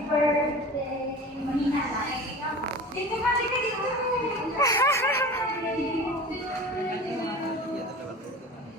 birthday. Mahina na. Dito ka, dito, dito.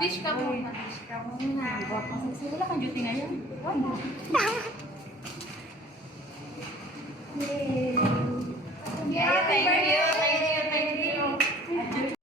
Wish ka muna. Wish ka muna. Wala kang duty ngayon. Yay! Yeah, thank you, thank you, thank you.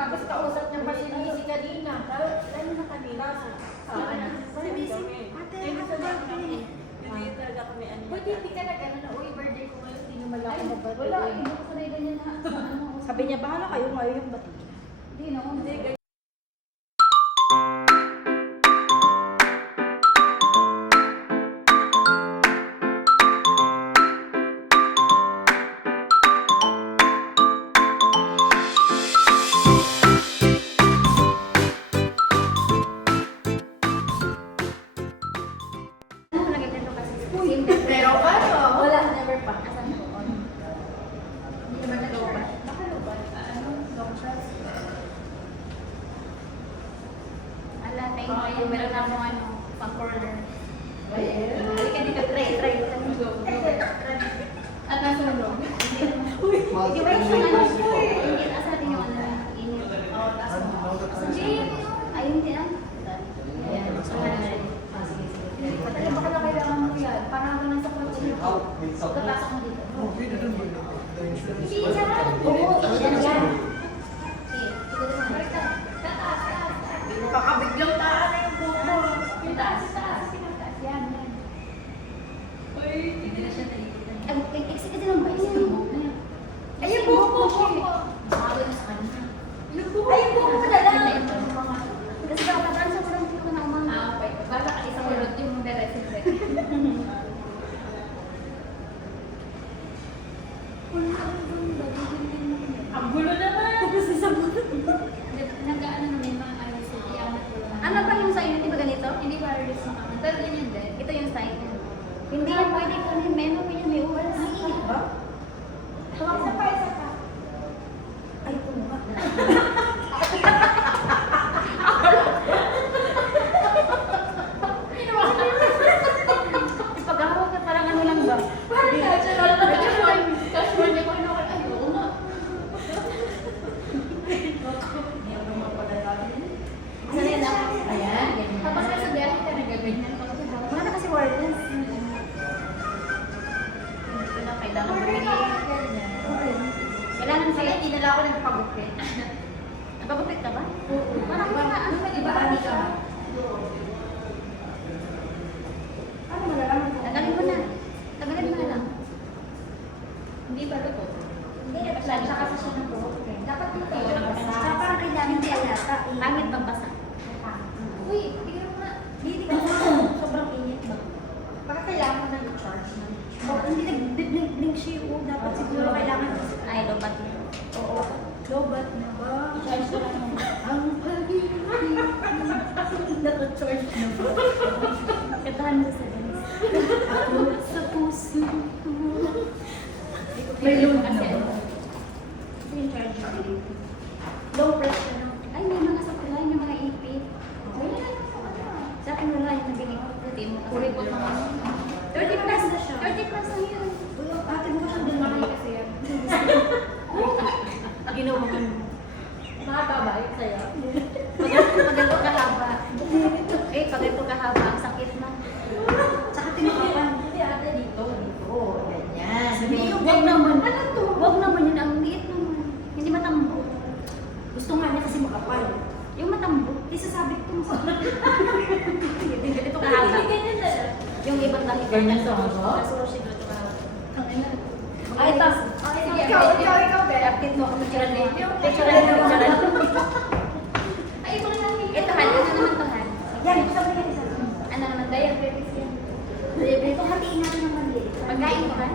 Tapos kausap niya pa si Missy kanina. Lalo na kanina. Si Missy, ate, happy birthday. Hindi talaga kami ano. Buti hindi ka nag-ano na, uy, birthday ko ngayon, hindi naman lang ako mag-birthday. Wala, Hindi ko sanay ganyan na. Sabi niya, bahala kayo ngayon yung bati. Hindi na, hindi. Pero paano? Wala, never pa. Asan ko? Hindi naman nag-open. Naka-open. Ano? Long shots. Ala, thank you. Meron na akong ano, pang-corner. Halika dito, try. At nasa loob? Hindi ba yung ano? Hindi, asa natin yung ano? Init. Sa gym. Ayun din ah. Ayan. Patala baka na kailangan mo yan. Parang ako nasa kotse. Kapasok mo dito. Pizza! Oo, yan. Kakabiglang taan na yung buko. Yung taas. Yan. Uy, hindi na siya naiitan. Ay, exit ka din ang bais. Ayun, buko. Sabi na sa kanya. Ayun, buko na lang. Kasi baka pataan sa kurang dito ka na umang. Okay. Baka ka isang ulot yung dire-dire. Ang gulo naman. Nag-ano naman mga ayos sa iyamat ko. Ano ba yung sa inyo? Di ba ganito? Hindi wireless yung kama. Pero ganyan din. Ito yung sign. Hindi yan pwede kung may memo ko yan. May oras. Ay, init ba? Isa pa. Ay, tumba. Ipag-ahawag ka parang ano lang ba? Parang casual. Casual niya ko ino. Ay, oo nga. Sanay na ako. Ayan. Tapos nasa biyahe ka nagaganyan. Wala na kasi wireless. Ito na kailangan bumili. Kailangan sa'yo, hindi nila ako nagpagupit. Nagpagupit ka ba? Oo. Parang ba ano nag-iba ka? Ano malalaman? Tagalin mo na. Tagalin mo na lang. Hindi ba ito? Hindi, dapat lang siya kasi siya ng buhok. Dapat dito. Oo, nakabasa. Parang kailangan hindi alata. Pangit bang basa? Uy, tignan mo nga. Hindi ka sobrang init ba? Baka kailangan mo na i-charge na. Hindi nag-blink siya yung dapat siguro kailangan. Ay, lobat niya. Oo. Lobat na ba? I-charge ko lang yung Ang pag-ibig. Naka-charge na ba? katahan mo sa ganis. Ako sa puso. May load na kasi. ba? Ito yung charger. Low pressure na. Ay, may mga supply, may mga ipit. Wala na yung Sa akin wala yung nabili ko. Hindi mo. Kuripot ng ano. 30 plus na siya. 30 plus na yun. Ate mo siyang dun Mahal kasi yan. Ginawa mo. Mahaba ba? Yung sa'yo? Pag ito kahaba. Eh, pag ito kahaba, ang sakit na. Tsaka tinakapan. Hindi ate dito. Ganyan. Wag naman. Ano to? Wag naman yun. Ang liit naman. Hindi matambo. Gusto nga niya kasi makapal. Yung matambo. Di sasabit ko sa... Ganito kahaba. Ganyan na lang. Yung ibang dahil. Ganyan sa haba? Kaso siguro ito kahaba. Ang ina. Ay, tas. Sige, Ikaw, be. Update mo. Picturean mo. Picturean mo. Picturean mo. Ay, ito na namin. Ito, Han. Ano naman to, Han? Yan, sabi niya isa. Ano ano naman, diabetes yan. Diabetes, hatiin natin ng mali. Pagkain mo, ha?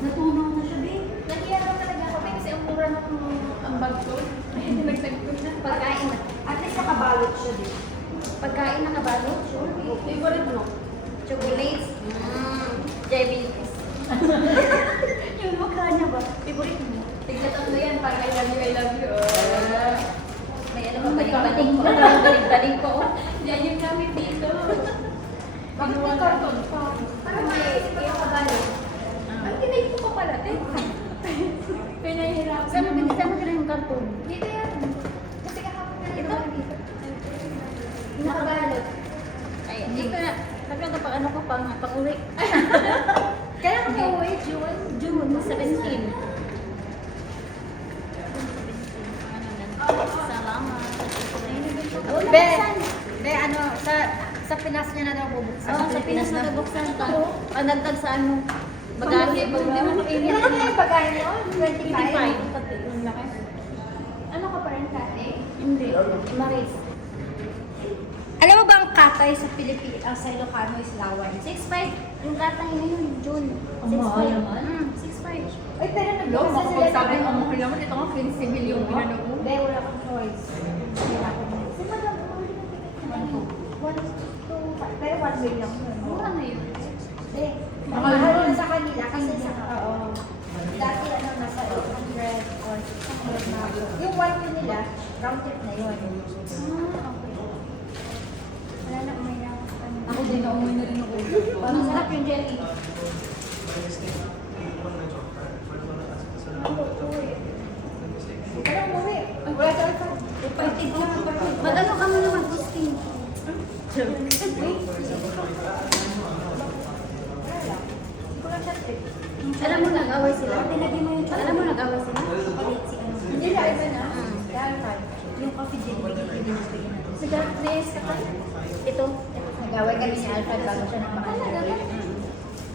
Natunaw na siya, babe. Nagyan lang talaga ako, kasi ang mura ng ang bag ko. Ay, dinagdag ko na. Pagkain na. At least nakabalot siya din. Pagkain na kabalo. Sure, babe. Favorite mo? Chocolates. Diabetes. Yung mukha niya ba? Favorite mo? Tignan mo yan, parang I love you, I love you. May ano ba? Balik-balik ko. Balik-balik ko. Yan yung gamit dito. Bakit may karton pa? Parang may yung kabalo. Ay, tinay ko pa pala. Pinahirap. Saan mo binigyan mo yung karton? Dito yan. Kasi kahapon na Ito? dito. Nakabalot. Ay, dito na. Nagkanta pa ano ko pang uwi. Kaya kung uuwi, June 17. Salamat. Be, ano, sa Pinas niya na daw bubuksan. Oo, sa Pinas na nabuksan ka. Panagtag sa ano, bagahe. Pag di mo makainit. Ilan na yung bagay niyo? 25. 25? Pati yung laki. Ano ka pa rin, Kate? Hindi. Maris. Alam mo ba ang katay sa sa Ilocano is lawan? 6'5". Yung katay na yun, June. Ang mahal naman. 6'5". Ay, pero Lo, nagbuksan sila. makapagsabi ang mahal naman, ito nga 15 million pinano ko. Hindi, wala kang choice. Wala akong choice. Si Madam, pero 1 way lang yun. Mura na yun. Hindi. Mahal Mahal yun. yun sa kanila kasi sa, oo. Dati ano, nasa 800 or 600 na. Yung 1 way nila, round trip na yun. Okay. Wala na, umay na ako. Ako din, naumoy na rin ako. Parang sarap yung jelly. Wala mo eh. Wala sa alpha. Mag-ano ka muna mag-posting? Alam mo nag-away sila? Alam mo nag-away sila? Hindi na, iba na. Dahil Yung coffee jelly, bigyan natin. Sige, please, kapag. Ito. Nag-away kami ni Alfred bago siya ng mga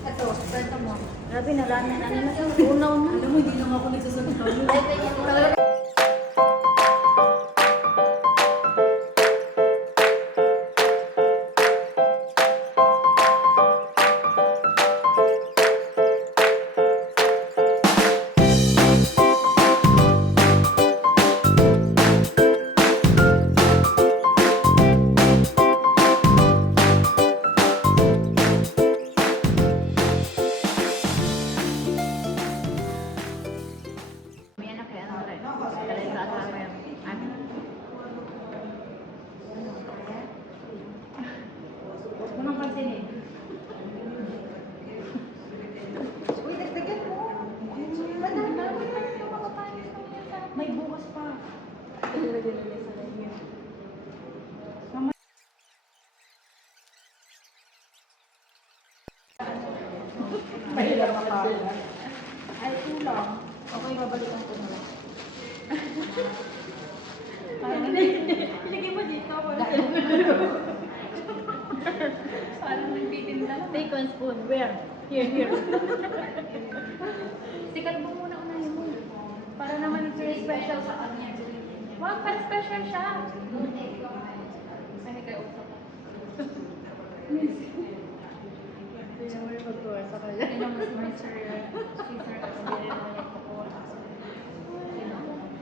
Ito, kwento mo. Grabe, nalana na naman siya. Unaw na. Alam mo, hindi lang ako nagsasalita. May anak kaya ano rin. Kalay sa asawa ko yung amin. Huwag mo nang pansinin. Uy, dagdagan mo. Madami pa yung mga panis mo yan. May bukas pa. Mahirap makakala. Ay, kulang. Okay, babalikan ko na lang. Ilagay mo dito. Parang nagtitinda lang. Take one spoon. Where? Here. Sikat mo muna unahin mo. Para naman special sa kanya. Wag pa special siya. Ay, kayo usap pa. Hindi mo rin mag-tour sa kanya. Hindi naman si Mr. Caesar kasi hindi rin naman yung kukuha. Sino?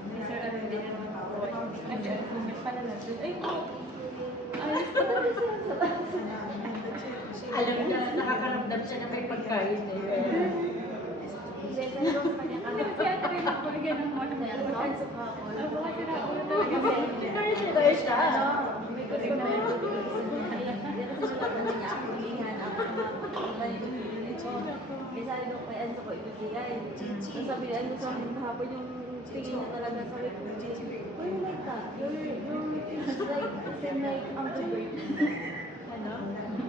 Mr. Aaron hindi rin naman kukuha. Ay, may pala natin. Ay, ayos pa na siya. Alam mo na, nakakaramdam siya na may pagkain eh. Hindi, pero kanya ka. Hindi, si Ate rin ako. Ganun mo. Magkanso pa ako. Ako kasi na ako talaga. Dahil siya. May gusto na yun. May sabi ko kay Anso ko ibibigay. Tapos sabi ni Anso sa akin kahapon yung tingin niya talaga sabi ko, why you like that? Your face is like, same like Uncle Bert. Ano?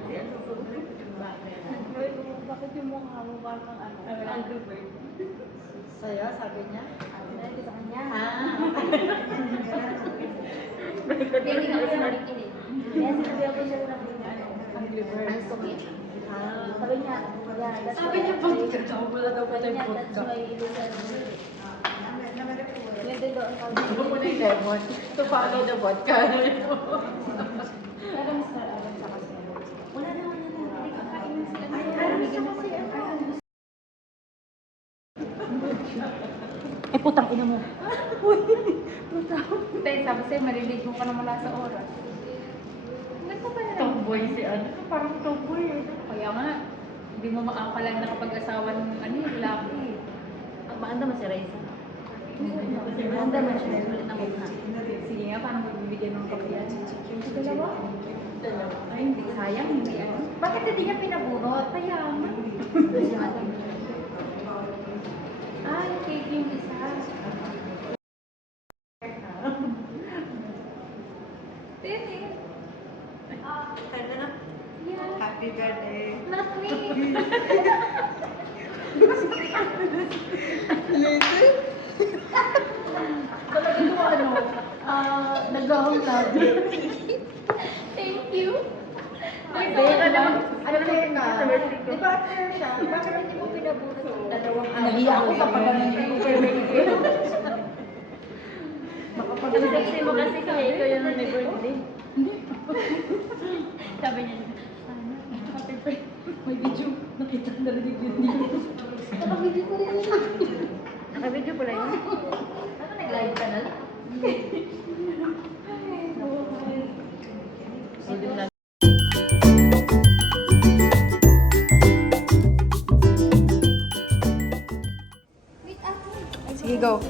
Si Anso ko, bakit? Sabi ko, bakit yung mukha mo parang Uncle Bert? Sa'yo, sabi niya? Dahil ko sa kanya. Hindi nga kasi marikinig. Kaya sinabi ako siya ng Ang liver. Anso ko. Sabi niya, yeah, that's Sabi niya, vodka daw. Wala daw pa Sabi tayong niya, that's vodka. why it is Yun din doon. Iba mo na yung lemon. To follow the vodka. putang ina mo. Tay, sabi sa'yo, marilig mo ka na mula sa oras. Ganito ba yan? Tomboy si ano. Parang tomboy eh. Kaya nga, hindi mo maakalan nakapag-asawa ng ano yung lalaki. Ang maanda man si Raisa. Maanda man siya. Ulit na muna. Sige nga, paano magbibigyan ng kapiyan? Dalawa? Ay, hindi. Sayang, hindi ano. Bakit hindi niya pinabunot? Kaya nga. Kasi natin. Ah, yung cake yung isa. Tini. Yeah. Happy birthday. Not me. Talaga ito ano, nag-ahong lagi. Thank you. Uy, Hindi, baka naman. ano fair ka? Di ba fair siya? Bakit hindi mo pinabunot yung dalawang araw? Nahiya ako sa pagano niya yung birthday. Ang sexy mo kasi kaya ikaw yung may birthday. Sabi niya, sana, happy birthday. May video. Nakita na rin yung video. Nakabili ko rin yun. Naka-video pala yun. Ano, nag-live ka na? Sige, go.